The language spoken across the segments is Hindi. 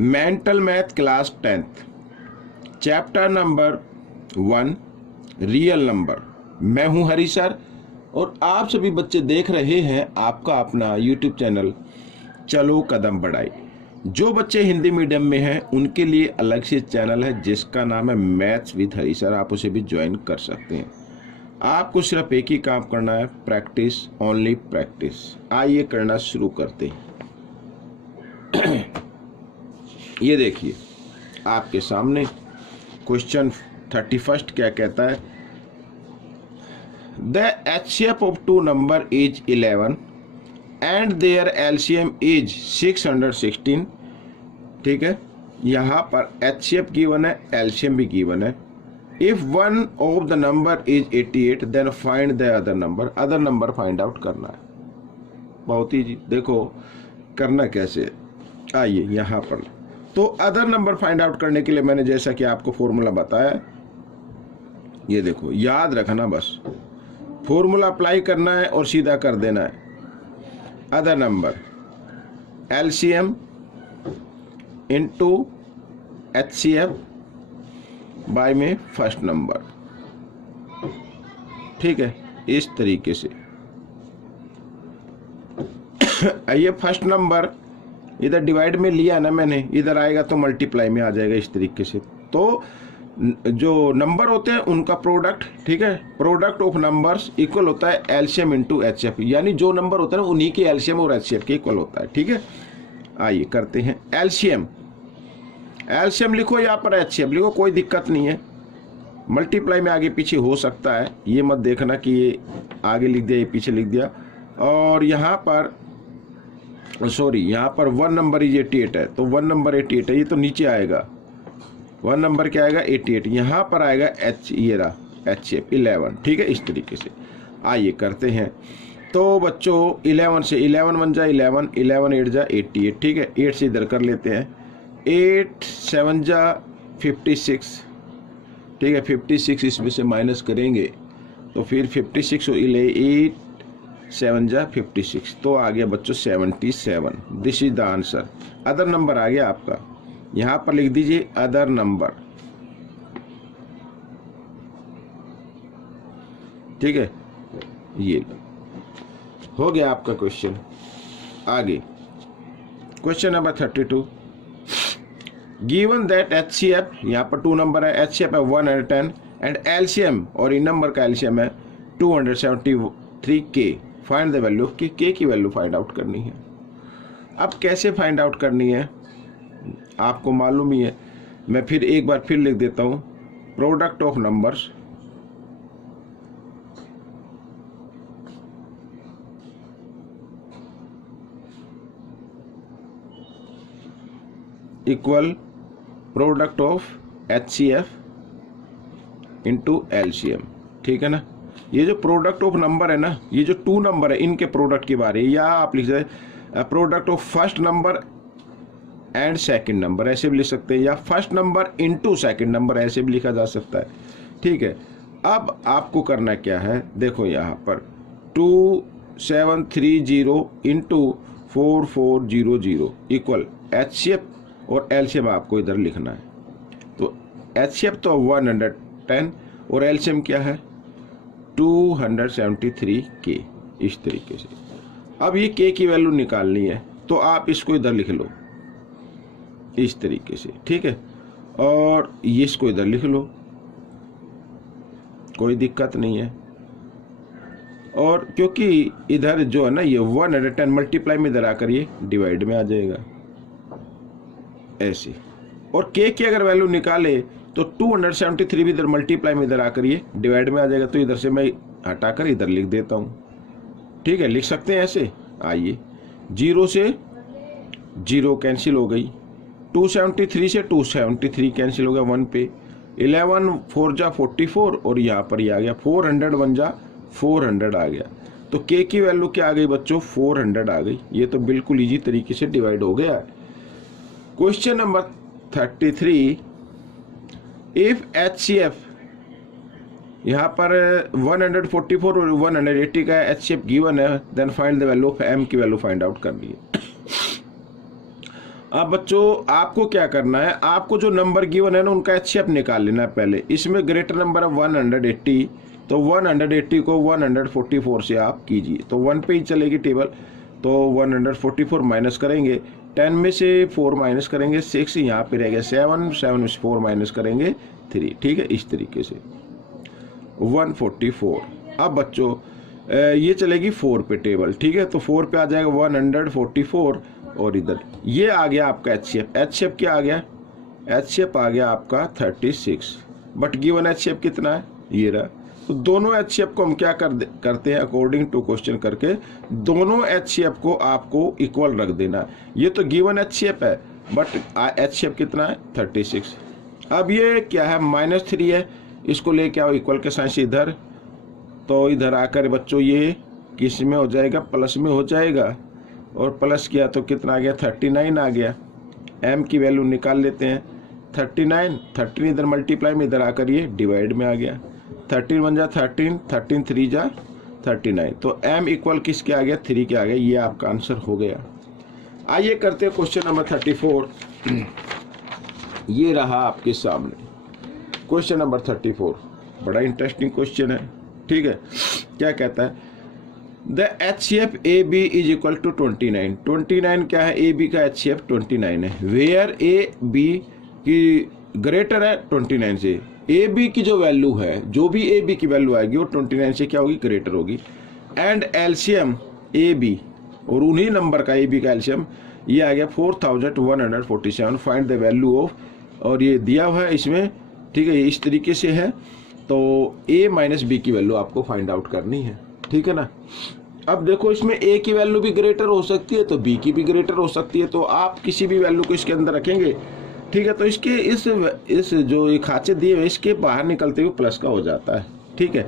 Mental math class 10th chapter number 1 real number. मैं हूं हरी सर और आप सभी बच्चे देख रहे हैं आपका अपना यूट्यूब चैनल चलो कदम बढ़ाए। जो बच्चे हिंदी मीडियम में हैं उनके लिए अलग से चैनल है जिसका नाम है मैथ्स विद हरी सर, आप उसे भी ज्वाइन कर सकते हैं। आपको सिर्फ एक ही काम करना है, प्रैक्टिस, ओनली प्रैक्टिस। आइए करना शुरू करते हैं। ये देखिए आपके सामने क्वेश्चन 31 क्या कहता है, the HCF of two number is 11 and their LCM is 616। ठीक है, यहाँ पर HCF गिवन है, LCM भी गिवन है। If one of the number is 88 then find the other number. Other number find out करना है। बहुत ही देखो करना कैसे है, आइए यहाँ पर। तो अदर नंबर फाइंड आउट करने के लिए मैंने जैसा कि आपको फॉर्मूला बताया, ये देखो याद रखना, बस फॉर्मूला अप्लाई करना है और सीधा कर देना है। Other number LCM into HCF by में फर्स्ट नंबर। ठीक है, इस तरीके से। ये फर्स्ट नंबर इधर डिवाइड में लिया ना मैंने, इधर आएगा तो मल्टीप्लाई में आ जाएगा इस तरीके से। तो जो नंबर होते हैं उनका प्रोडक्ट, ठीक है, प्रोडक्ट ऑफ नंबर्स इक्वल होता है LCM इंटू HCF, यानी जो नंबर होता है ना उन्हीं के LCM और HCF के इक्वल होता है। ठीक है, आइए करते हैं। LCM लिखो, यहाँ पर HCF लिखो, कोई दिक्कत नहीं है। मल्टीप्लाई में आगे पीछे हो सकता है, ये मत देखना कि ये आगे लिख दिया ये पीछे लिख दिया। और यहाँ पर सॉरी, यहाँ पर 1 नंबर इज 88 है, तो 1 नंबर 88 है, ये तो नीचे आएगा। 1 नंबर क्या आएगा 88, यहाँ पर आएगा HCF 11। ठीक है, इस तरीके से। आइए करते हैं। तो बच्चों 11 से 11 बन जाए 11, 11 8 जा 88। ठीक है, 8 से इधर कर लेते हैं, 8 7 जा 56। ठीक है, 56 इसमें से माइनस करेंगे तो फिर 56 और 8 7 जा 56, तो आ गया बच्चों 77। This is the answer. Other number आ गया आपका, यहां पर लिख दीजिए अदर नंबर। ठीक है, ये हो गया आपका क्वेश्चन। आगे question number 32, given that HCF, यहाँ पर 2 नंबर है, HCF है 110 एंड LCM, और इन नंबर का LCM है 273K। Find the value of K की वैल्यू फाइंड आउट करनी है। अब कैसे फाइंड आउट करनी है आपको मालूम ही है, मैं फिर एक बार फिर लिख देता हूँ। Product of numbers equal product of HCF into LCM। ठीक है ना, ये जो प्रोडक्ट ऑफ नंबर है ना, ये जो 2 नंबर है इनके प्रोडक्ट के बारे, या आप लिख सकते product of first number and second number, ऐसे भी लिख सकते हैं, या first number into second number, ऐसे भी लिखा जा सकता है। ठीक है, अब आपको करना क्या है, देखो यहाँ पर 2730 इंटू 4400 इक्वल HCF और LCM आपको इधर लिखना है। तो HCF तो 110 और LCM क्या है 273K, इस तरीके से। अब ये K की वैल्यू निकालनी है, तो आप इसको इधर लिख लो इस तरीके से। ठीक है, और ये इसको इधर लिख लो, कोई दिक्कत नहीं है। और क्योंकि इधर जो है ना ये 110 मल्टीप्लाई में इधर आकर ये डिवाइड में आ जाएगा ऐसे। और K की अगर वैल्यू निकाले तो 273 भी इधर मल्टीप्लाई में इधर आकर ये डिवाइड में आ जाएगा, तो इधर से मैं हटाकर इधर लिख देता हूँ। ठीक है, लिख सकते हैं ऐसे। आइए, 0 से 0 कैंसिल हो गई, 273 से 273 कैंसिल हो गया 1 पे, 11 4 जा 44 और यहाँ पर ये आ गया 400 1 जा 400 आ गया। तो K की वैल्यू क्या आ गई बच्चों 400 आ गई। ये तो बिल्कुल इजी तरीके से डिवाइड हो गया है। क्वेश्चन नंबर 33, इफ HCF यहाँ पर 144 और 180 का HCF गिवन है, then find the value of M की वैल्यू फाइंड आउट करनी है। अब बच्चों आपको क्या करना है, आपको जो नंबर गिवन है ना उनका एचसीएफ निकाल लेना है पहले। इसमें ग्रेटर नंबर है 180, तो 180 को 144 से आप कीजिए, तो 1 पे ही चलेगी टेबल। तो 144 माइनस करेंगे, 10 में से 4 माइनस करेंगे 6, यहाँ पे रहेगा 7, 7 में से 4 माइनस करेंगे 3, ठीक है, इस तरीके से 144। अब बच्चों ये चलेगी 4 पे टेबल, ठीक है, तो 4 पे आ जाएगा 144 और इधर ये आ गया आपका एचसीएफ। एचसीएफ क्या आ गया, एचसीएफ आ गया आपका 36, बट गिवन एचसीएफ कितना है, ये रहा। तो दोनों एचसीएफ को हम क्या करते हैं, अकॉर्डिंग टू क्वेश्चन करके दोनों एचसीएफ को आपको इक्वल रख देना। ये तो गिवन एचसीएफ है, बट एचसीएफ कितना है 36। अब ये क्या है -3 है, इसको लेके आओ इक्वल के साइन से इधर, तो इधर आकर बच्चों ये किस में हो जाएगा, प्लस में हो जाएगा, और प्लस किया तो कितना आ गया 39 आ गया। m की वैल्यू निकाल लेते हैं 39, 13 इधर मल्टीप्लाई में, इधर आकर ये डिवाइड में आ गया, 13 1 जा 13, 13 3 जा 39, तो m इक्वल किसके आ गया 3 के आ गया। ये आपका आंसर हो गया। आइए करते हैं क्वेश्चन नंबर 34। ये रहा आपके सामने क्वेश्चन नंबर 34, बड़ा इंटरेस्टिंग क्वेश्चन है, ठीक है। क्या कहता है, the HCF AB is equal to 29। 29 क्या है, AB का HCF 29 है, वेयर AB की ग्रेटर है 29 से। AB की जो वैल्यू है, जो भी AB की वैल्यू आएगी वो 29 से क्या होगी, ग्रेटर होगी। एंड LCM AB, और उन्हीं नंबर का AB का LCM ये आ गया 4147, फाइंड द वैल्यू ऑफ, और ये दिया हुआ है इसमें, ठीक है, इस तरीके से है। तो A माइनस B की वैल्यू आपको फाइंड आउट करनी है, ठीक है ना। अब देखो इसमें A की वैल्यू भी ग्रेटर हो सकती है, तो B की भी ग्रेटर हो सकती है, तो आप किसी भी वैल्यू को इसके अंदर रखेंगे, ठीक है। तो इसके इस जो ये खांचे दिए हुए इसके बाहर निकलते हुए प्लस का हो जाता है, ठीक है।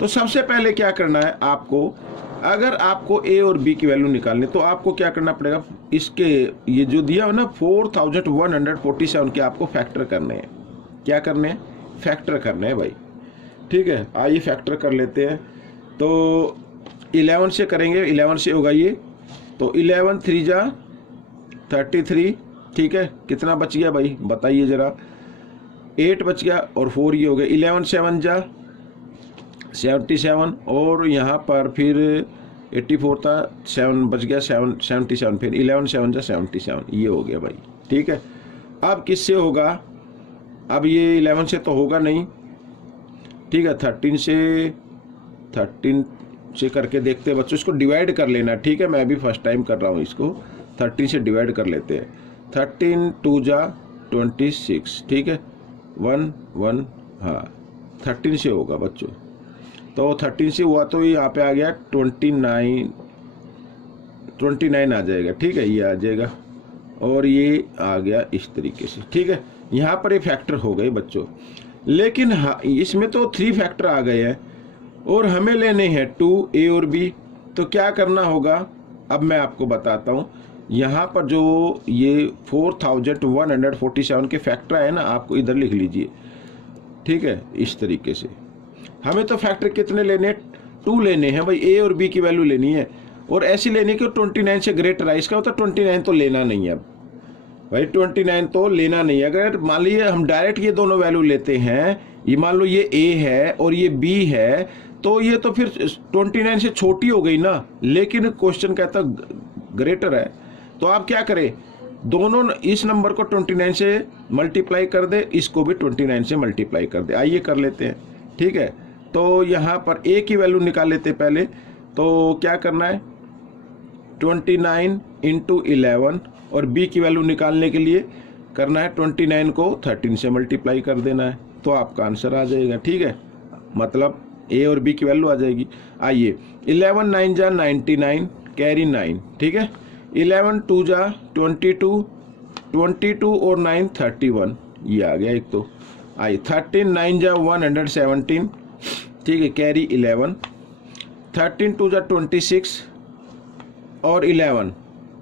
तो सबसे पहले क्या करना है आपको, अगर आपको A और B की वैल्यू निकालनी तो आपको क्या करना पड़ेगा, इसके ये जो दिया हो ना 4147 के आपको फैक्टर करने हैं। क्या करने हैं, फैक्टर करने हैं भाई, ठीक है। आइए फैक्टर कर लेते हैं। तो 11 से करेंगे, 11 से होगा ये, तो 11 3 जा 33, ठीक है। कितना बच गया भाई बताइए जरा, 8 बच गया, और 4 ये हो गया। 11 7 जा 77, और यहाँ पर फिर 84 था, 7 बच गया, 77, फिर 11 7 जा 77, ये हो गया भाई, ठीक है। अब किससे होगा, अब ये 11 से तो होगा नहीं, ठीक है। 13 से करके देखते हैं बच्चों, इसको डिवाइड कर लेना, ठीक है। मैं भी फर्स्ट टाइम कर रहा हूँ इसको, 13 से डिवाइड कर लेते हैं। 13 2 जा 26, ठीक है, 1 1, हाँ 13 से होगा बच्चों। तो 13 से हुआ तो यहाँ पे आ गया 29 आ जाएगा, ठीक है, ये आ जाएगा, और ये आ गया इस तरीके से, ठीक है। यहाँ पर ये फैक्टर हो गए बच्चों, लेकिन हाँ इसमें तो 3 फैक्टर आ गए हैं, और हमें लेने हैं 2 A और B। तो क्या करना होगा, अब मैं आपको बताता हूँ। यहाँ पर जो ये 4147 के फैक्टर है ना, आपको इधर लिख लीजिए, ठीक है, इस तरीके से। हमें तो फैक्टर कितने लेने, 2 लेने हैं भाई, A और B की वैल्यू लेनी है, और ऐसी लेनी कि 29 से ग्रेटर है। इसका होता 29 तो लेना नहीं है अब भाई, 29 तो लेना नहीं है। अगर मान लीजिए हम डायरेक्ट ये दोनों वैल्यू लेते हैं, ये मान लो ये A है और ये B है, तो ये तो फिर 29 से छोटी हो गई ना, लेकिन क्वेश्चन कहता ग्रेटर है। तो आप क्या करें, दोनों इस नंबर को 29 से मल्टीप्लाई कर दे, इसको भी 29 से मल्टीप्लाई कर दे। आइए कर लेते हैं, ठीक है। तो यहाँ पर A की वैल्यू निकाल लेते पहले, तो क्या करना है 29 × 11, और B की वैल्यू निकालने के लिए करना है 29 को 13 से मल्टीप्लाई कर देना है, तो आपका आंसर आ जाएगा, ठीक है। मतलब A और B की वैल्यू आ जाएगी। आइए 11 9 जा 99, कैरी 9, ठीक है। 11 2 जा 22, 22 और 9 31, ये आ गया एक। तो आइए 13 9 जा 117, ठीक है, कैरी 11, 13 2 जा 26, और 11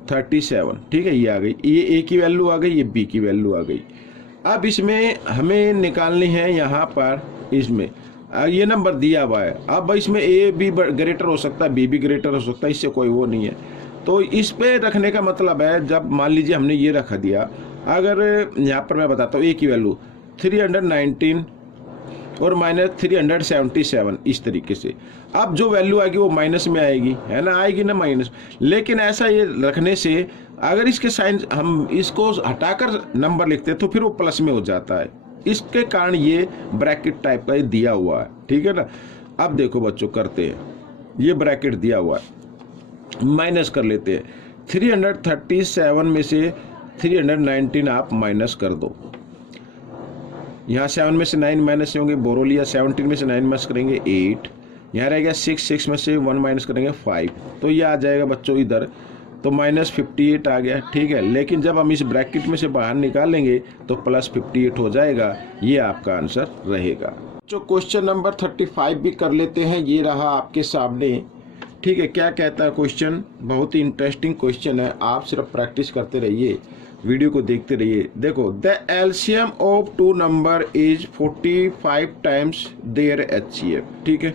37, ठीक है, ये आ गई। ये A की वैल्यू आ गई, ये B की वैल्यू आ गई। अब इसमें हमें निकालनी है, यहाँ पर इसमें ये नंबर दिया हुआ है। अब इसमें A भी ग्रेटर हो सकता है, B भी ग्रेटर हो सकता है, इससे कोई वो नहीं है। तो इस पे रखने का मतलब है, जब मान लीजिए हमने ये रख दिया, अगर यहाँ पर मैं बताता हूँ ए की वैल्यू 319 और माइनस 377 इस तरीके से, अब जो वैल्यू आएगी वो माइनस में आएगी, है ना, आएगी ना माइनस। लेकिन ऐसा ये रखने से अगर इसके साइन हम इसको हटाकर नंबर लिखते हैं तो फिर वो प्लस में हो जाता है, इसके कारण ये ब्रैकेट टाइप का दिया हुआ है, ठीक है ना। अब देखो बच्चों करते हैं, ये ब्रैकेट दिया हुआ है, माइनस कर लेते हैं। 337 में से 319 आप माइनस कर दो, यहाँ 7 में से 9 माइनस होंगे, बोरो लिया, 17 में से 9 माइनस करेंगे 8, यहाँ रहेगा 6 में से 1 माइनस करेंगे 5, तो ये आ जाएगा बच्चों इधर, तो माइनस 58 आ गया, ठीक है। लेकिन जब हम इस ब्रैकेट में से बाहर निकालेंगे तो प्लस 58 हो जाएगा, ये आपका आंसर रहेगा। जो क्वेश्चन नंबर 35 भी कर लेते हैं, ये रहा आपके सामने, ठीक है। क्या कहता है क्वेश्चन, बहुत ही इंटरेस्टिंग क्वेश्चन है, आप सिर्फ प्रैक्टिस करते रहिए, वीडियो को देखते रहिए। देखो, the LCM of two number is 45 times their HCF, ठीक है।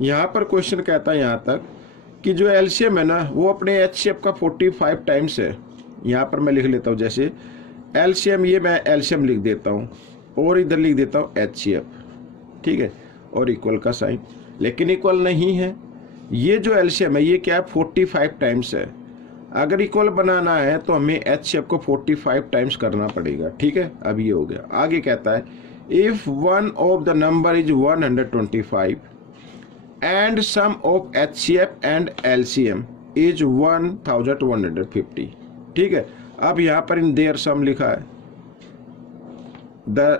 यहाँ पर क्वेश्चन कहता है यहाँ तक कि जो एलसीएम है ना वो अपने एचसीएफ का 45 टाइम्स है। यहाँ पर मैं लिख लेता हूँ, जैसे एलसीएम, ये मैं एलसीएम लिख देता हूँ और इधर लिख देता हूँ एचसीएफ, ठीक है, और इक्वल का साइन, लेकिन इक्वल नहीं है। ये जो एलसीएम है ये क्या है, 45 टाइम्स है। अगर इक्वल बनाना है तो हमें एचसीएफ को 45 टाइम्स करना पड़ेगा, ठीक है। अब ये हो गया। आगे कहता है if one of the number is 125 and sum of HCF and LCM is 1150, ठीक है। अब यहाँ पर इन देयर सम लिखा है,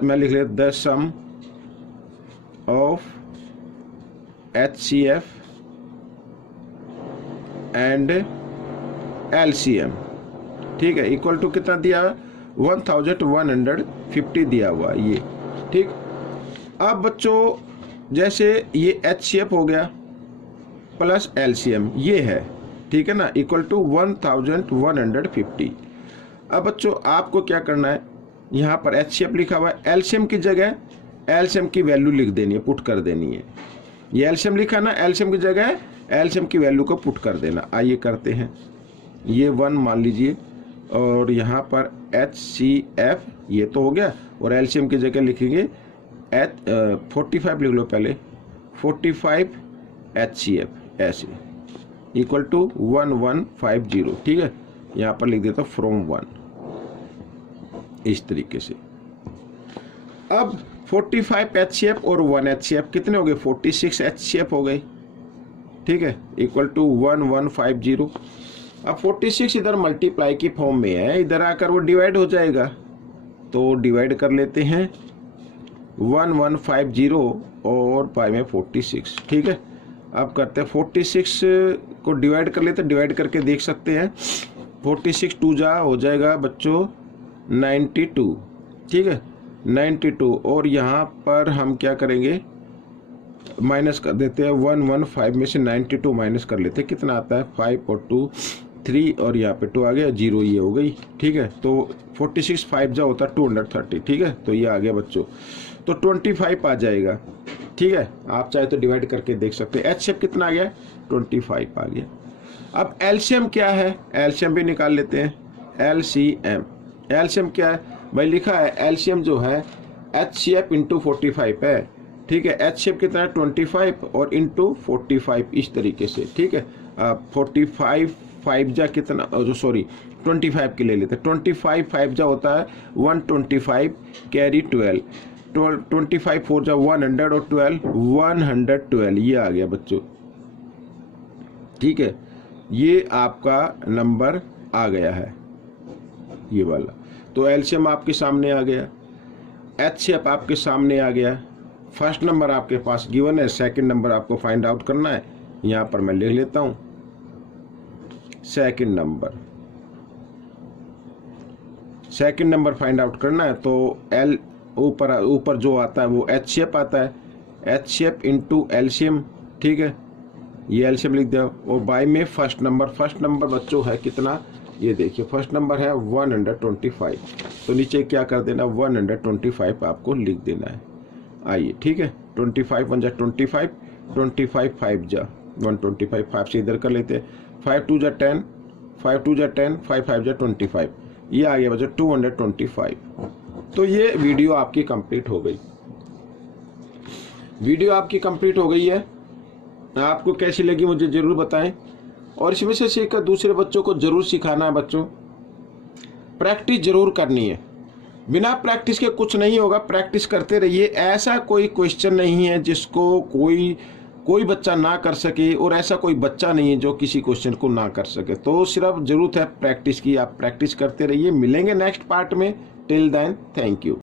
मैं लिख लेता the sum of HCF and LCM, ठीक है, इक्वल टू कितना दिया, 1150 दिया हुआ ये, ठीक। अब बच्चों जैसे ये एचसीएफ हो गया प्लस एलसीएम ये है, ठीक है ना, इक्वल टू 1150। अब बच्चों आपको क्या करना है, यहाँ पर एचसीएफ लिखा हुआ है, एलसीएम की जगह एलसीएम की वैल्यू लिख देनी है, पुट कर देनी है। ये एलसीएम लिखा ना, एलसीएम की जगह एलसीएम की वैल्यू को पुट कर देना। आइए करते हैं, ये 1 मान लीजिए और यहाँ पर HCF ये तो हो गया, और एलसीएम की जगह लिखेंगे 45 लिख लो पहले, 45 HCF ऐसे इक्वल टू 1150, ठीक है। यहाँ पर लिख देता हूँ फ्रॉम 1 इस तरीके से। अब 45 HCF और 1 HCF कितने हो गए, 46 HCF हो गए, ठीक है, इक्वल टू 1150। अब 46 इधर मल्टीप्लाई की फॉर्म में है, इधर आकर वो डिवाइड हो जाएगा, तो डिवाइड कर लेते हैं 1150 और 5 में 46, ठीक है। अब करते हैं 46 को डिवाइड कर लेते हैं, डिवाइड करके देख सकते हैं 46 2 जा हो जाएगा बच्चों 92, ठीक है, 92। और यहाँ पर हम क्या करेंगे, माइनस कर देते हैं, 115 में से 92 माइनस कर लेते हैं, कितना आता है 5 और 2 3 और यहाँ पे 2 आ गया, 0 ये हो गई, ठीक है। तो 46 5 जा होता है 230, ठीक है, तो ये आ गया बच्चों, तो 25 आ जाएगा, ठीक है। आप चाहे तो डिवाइड करके देख सकते हैं। एचसीएफ कितना आ गया, 25 आ गया। अब एलसीएम क्या है, एलसीएम भी निकाल लेते हैं। एलसीएम, एलसीएम क्या है भाई, लिखा है एलसीएम जो है एचसीएफ इंटू 45 है, ठीक है। एचसीएफ कितना है 25 और इंटू 45 इस तरीके से, ठीक है। 45 5 जा कितना, जो सॉरी 25 के ले लेते हैं, 25 5 जा होता है 125 कैरी 12, 25 4 जा 100 और 12 112, ये आ गया बच्चों, ठीक है। ये आपका नंबर आ गया है ये वाला। तो एलसीएम आपके सामने आ गया, एचसीएफ आपके सामने आ गया। फर्स्ट नंबर आपके पास गिवन है, सेकंड नंबर आपको फाइंड आउट करना है। यहाँ पर मैं लिख लेता हूँ सेकंड नंबर फाइंड आउट करना है, तो एल ऊपर जो आता है वो एचसीएफ आता है, एचसीएफ इंटू एलसीएम, ठीक है, ये एलसीएम लिख दो। और बाय में फर्स्ट नंबर बच्चों है कितना, ये देखिए फर्स्ट नंबर है 125, तो नीचे क्या कर देना 125 आपको लिख देना है। आइए, ठीक है, 25 1 जा 25, 25 5 जा 125, 5 से इधर कर लेते हैं, 5 2 जा 10 5 2 जा 10, 5 5 जा 25, ये आ गया बच्चों 225। तो ये वीडियो आपकी कंप्लीट हो गई। वीडियो आपकी कंप्लीट हो गई है, आपको कैसी लगी मुझे ज़रूर बताएं, और इसमें से सीखकर दूसरे बच्चों को ज़रूर सिखाना है। बच्चों प्रैक्टिस ज़रूर करनी है, बिना प्रैक्टिस के कुछ नहीं होगा, प्रैक्टिस करते रहिए। ऐसा कोई क्वेश्चन नहीं है जिसको कोई बच्चा ना कर सके, और ऐसा कोई बच्चा नहीं है जो किसी क्वेश्चन को ना कर सके। तो सिर्फ ज़रूरत है प्रैक्टिस की, आप प्रैक्टिस करते रहिए। मिलेंगे नेक्स्ट पार्ट में, टिल देन थैंक यू।